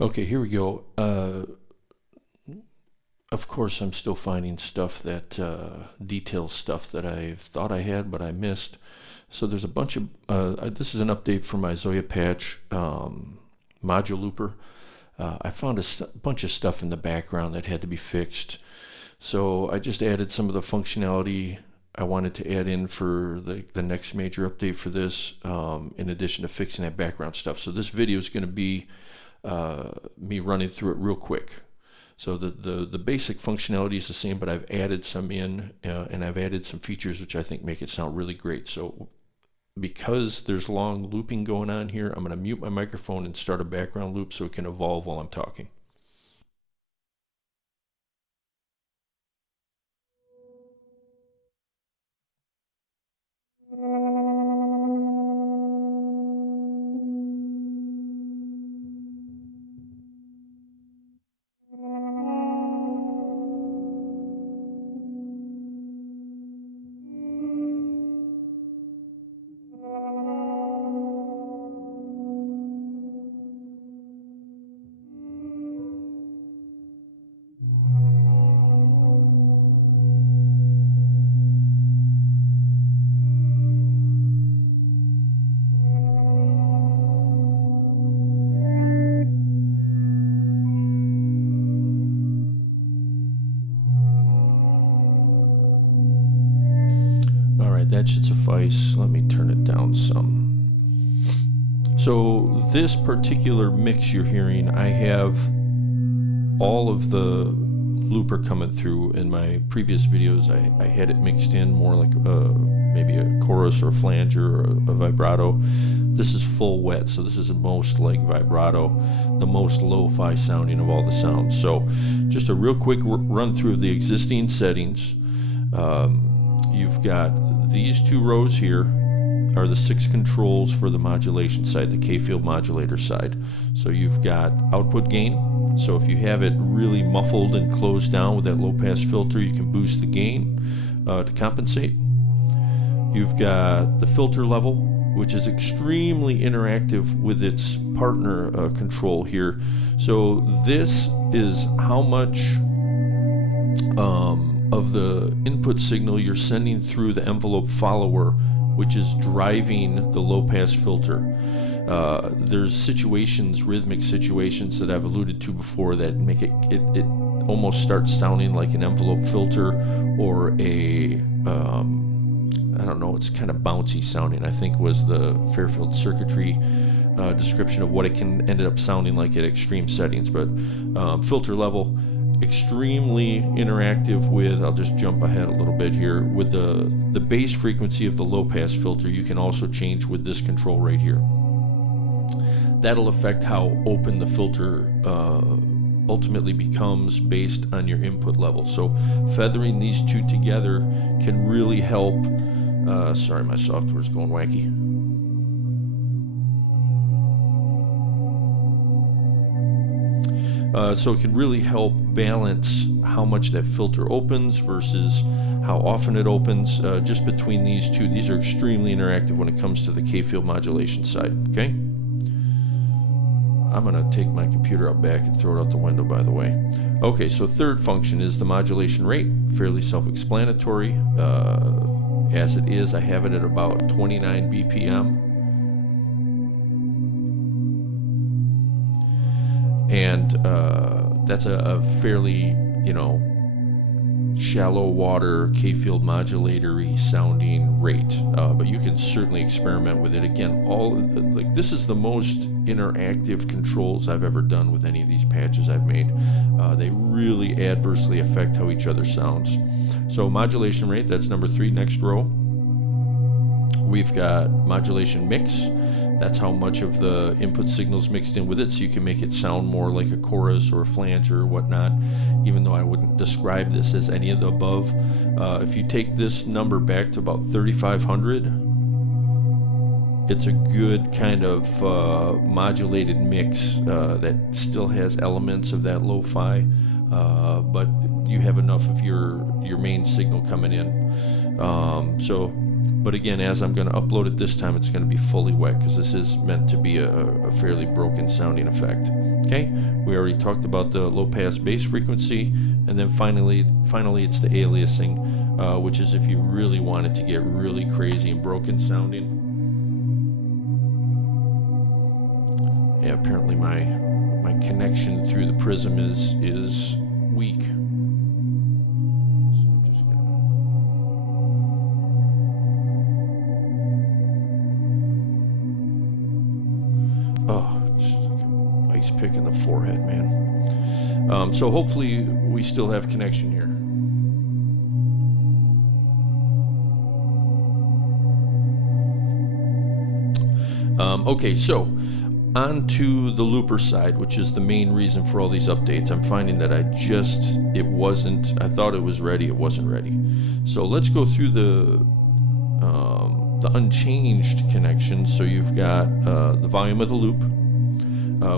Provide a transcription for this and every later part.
Okay, here we go. Of course, I'm still finding stuff that details stuff that I thought I had, but I missed. So there's a bunch of, this is an update for my Zoia patch Modulooper. I found a bunch of stuff in the background that had to be fixed. So I just added some of the functionality I wanted to add in for the next major update for this, in addition to fixing that background stuff. So this video is going to be me running through it real quick. So the basic functionality is the same, but I've added some in, and I've added some features which I think make it sound really great. So because there's long looping going on here, I'm going to mute my microphone and start a background loop so it can evolve while I'm talking. That should suffice. Let me turn it down some. So this particular mix you're hearing, I have all of the looper coming through. In my previous videos, I had it mixed in more like maybe a chorus or a flanger or a vibrato. This is full wet, so this is the most like vibrato, the most lo-fi sounding of all the sounds. So just a real quick run through of the existing settings. You've got these two rows here are the 6 controls for the modulation side, the K-field modulator side. So you've got output gain. So if you have it really muffled and closed down with that low-pass filter, you can boost the gain to compensate. You've got the filter level, which is extremely interactive with its partner control here. So this is how much of the input signal you're sending through the envelope follower, which is driving the low-pass filter. There's situations, rhythmic situations that I've alluded to before that make it almost starts sounding like an envelope filter or a, I don't know, it's kind of bouncy sounding, I think was the Fairfield circuitry description of what it can end up sounding like at extreme settings. But filter level, extremely interactive with, I'll just jump ahead a little bit here, with the bass frequency of the low pass filter. You can also change with this control right here. That'll affect how open the filter ultimately becomes based on your input level. So feathering these two together can really help. Sorry, my software's going wacky. So it can really help balance how much that filter opens versus how often it opens, just between these two. These are extremely interactive when it comes to the K-field modulation side, okay? I'm gonna take my computer out back and throw it out the window, by the way. Okay, so third function is the modulation rate, fairly self-explanatory. As it is, I have it at about 29 BPM. And that's a fairly, shallow water K-field modulatory sounding rate, but you can certainly experiment with it. Again, this is the most interactive controls I've ever done with any of these patches I've made. They really adversely affect how each other sounds. So modulation rate, that's number 3, next row. We've got modulation mix. That's how much of the input signal's mixed in with it, so you can make it sound more like a chorus or a flanger or whatnot, even though I wouldn't describe this as any of the above. If you take this number back to about 3,500, it's a good kind of modulated mix that still has elements of that lo-fi, but you have enough of your main signal coming in. But again, as I'm going to upload it this time, it's going to be fully wet because this is meant to be a fairly broken sounding effect. Okay, we already talked about the low pass bass frequency, and then finally it's the aliasing, which is if you really want it to get really crazy and broken sounding. Yeah, apparently my connection through the prism is weak. So I'm just gonna... Oh, it's like an ice pick in the forehead, man. So hopefully we still have connection here. Okay, so on to the looper side, which is the main reason for all these updates. I'm finding that I thought it was ready, it wasn't ready. So let's go through the unchanged connections. So you've got the volume of the loop,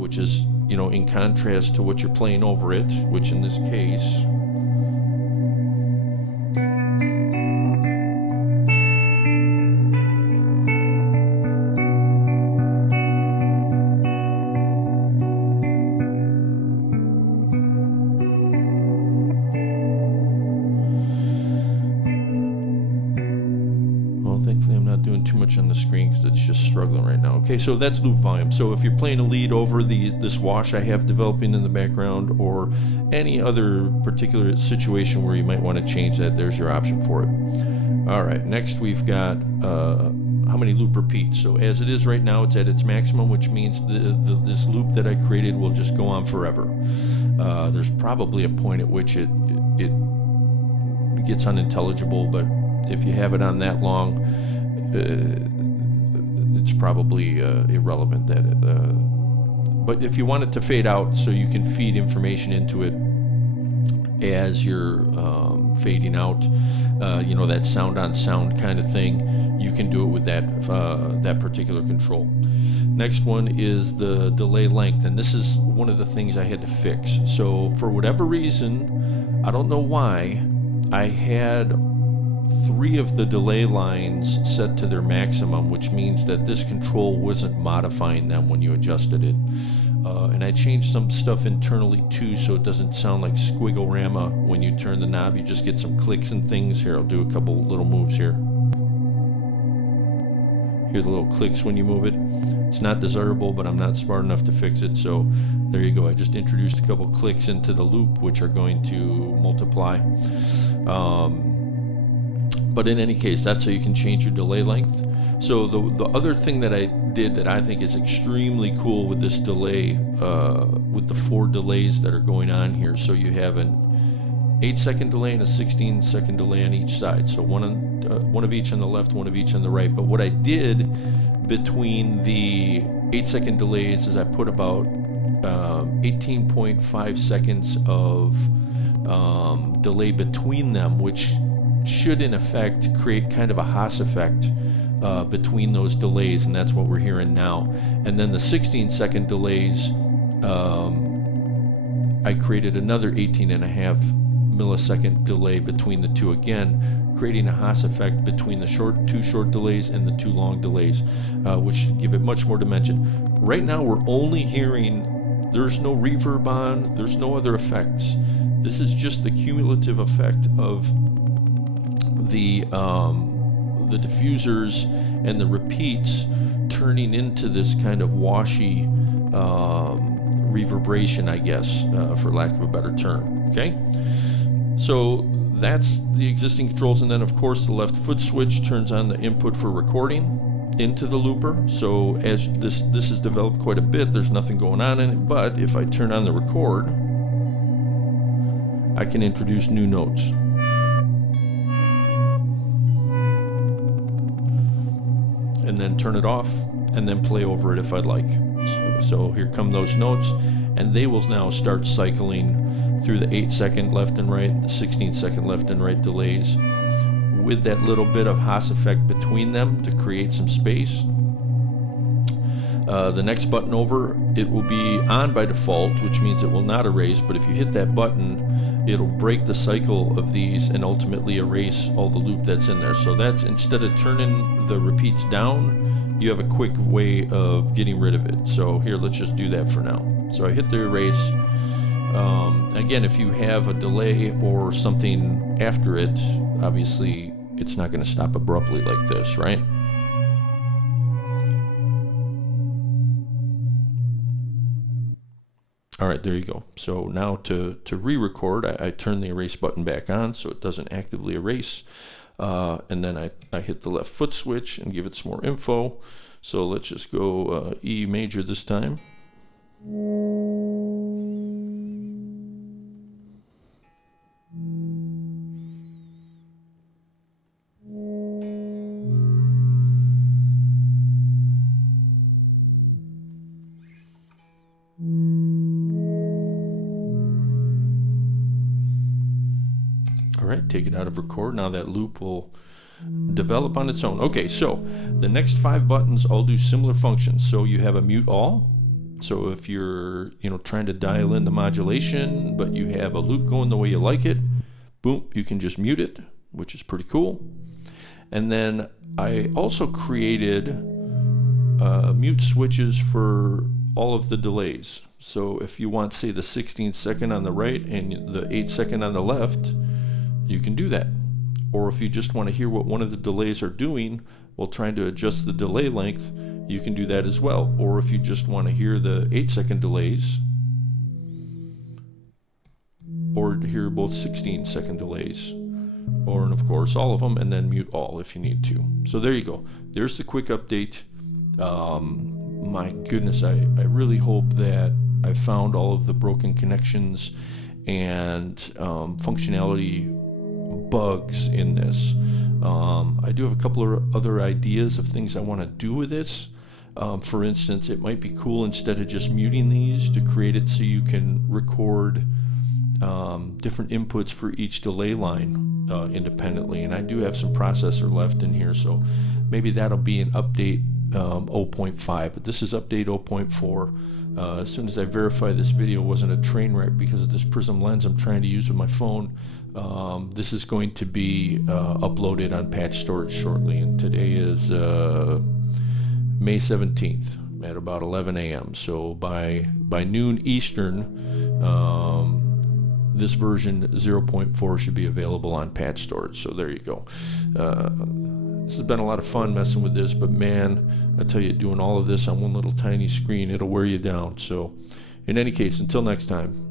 which is, you know, in contrast to what you're playing over it, which in this case, thankfully I'm not doing too much on the screen because it's just struggling right now. Okay, so that's loop volume. So if you're playing a lead over this wash I have developing in the background, or any other particular situation where you might want to change that, there's your option for it. All right, next we've got how many loop repeats. So as it is right now, it's at its maximum, which means this loop that I created will just go on forever. There's probably a point at which it gets unintelligible, but if you have it on that long, it's probably irrelevant that but if you want it to fade out so you can feed information into it as you're fading out, you know, that sound on sound kind of thing, you can do it with that particular control. Next one is the delay length, and this is one of the things I had to fix. So for whatever reason, I don't know why, I had 3 of the delay lines set to their maximum, which means that this control wasn't modifying them when you adjusted it. And I changed some stuff internally too, so it doesn't sound like squiggle-rama when you turn the knob. You just get some clicks and things. Here, I'll do a couple little moves here. Hear the little clicks when you move it. It's not desirable, but I'm not smart enough to fix it, so there you go. I just introduced a couple clicks into the loop, which are going to multiply. But in any case, that's how you can change your delay length. So the other thing that I did that I think is extremely cool with this delay, with the 4 delays that are going on here. So you have an 8-second delay and a 16-second delay on each side. So one of each on the left, one of each on the right. But what I did between the 8-second delays is I put about 18.5 seconds of delay between them, which should in effect create kind of a Haas effect between those delays, and that's what we're hearing now. And then the 16-second delays, I created another 18.5 millisecond delay between the two, again creating a Haas effect between the two short delays and the 2 long delays, which should give it much more dimension. Right now we're only hearing, there's no reverb on, there's no other effects. This is just the cumulative effect of the diffusers and the repeats turning into this kind of washy reverberation, I guess, for lack of a better term. Okay, so that's the existing controls, and then of course the left foot switch turns on the input for recording into the looper. So as this is developed quite a bit, there's nothing going on in it, but if I turn on the record, I can introduce new notes. And then turn it off, and then play over it if I'd like. So here come those notes, and they will now start cycling through the 8-second left and right, the 16-second left and right delays, with that little bit of Haas effect between them to create some space. The next button over, it will be on by default, which means it will not erase, but if you hit that button, it'll break the cycle of these and ultimately erase all the loop that's in there. So that's, instead of turning the repeats down, you have a quick way of getting rid of it. So here, let's just do that for now. So I hit the erase. Again, if you have a delay or something after it, obviously it's not going to stop abruptly like this, right? All right, there you go. So now to re-record, I turn the erase button back on so it doesn't actively erase. And then I hit the left foot switch and give it some more info. So let's just go E major this time. All right, take it out of record. Now that loop will develop on its own. Okay, so the next 5 buttons all do similar functions. So you have a mute all. So if you're, trying to dial in the modulation, but you have a loop going the way you like it, boom, you can just mute it, which is pretty cool. And then I also created mute switches for all of the delays. So if you want, say, the 16-second on the right and the 8-second on the left, you can do that. Or if you just want to hear what one of the delays are doing while trying to adjust the delay length, you can do that as well. Or if you just want to hear the 8-second delays, or to hear both 16-second delays, or, and of course, all of them, and then mute all if you need to. So there you go. There's the quick update. My goodness, I really hope that I found all of the broken connections and functionality bugs in this. I do have a couple of other ideas of things I want to do with this. For instance, it might be cool, instead of just muting these, to create it so you can record different inputs for each delay line independently. And I do have some processor left in here, so maybe that'll be an update 0.5, but this is update 0.4. As soon as I verify this video wasn't a train wreck because of this prism lens I'm trying to use with my phone, this is going to be uploaded on patch storage shortly. And today is May 17th at about 11 a.m. So by noon Eastern, this version 0.4 should be available on patch storage. So there you go. This has been a lot of fun messing with this, but man, I tell you, doing all of this on one little tiny screen, it'll wear you down. So in any case, until next time.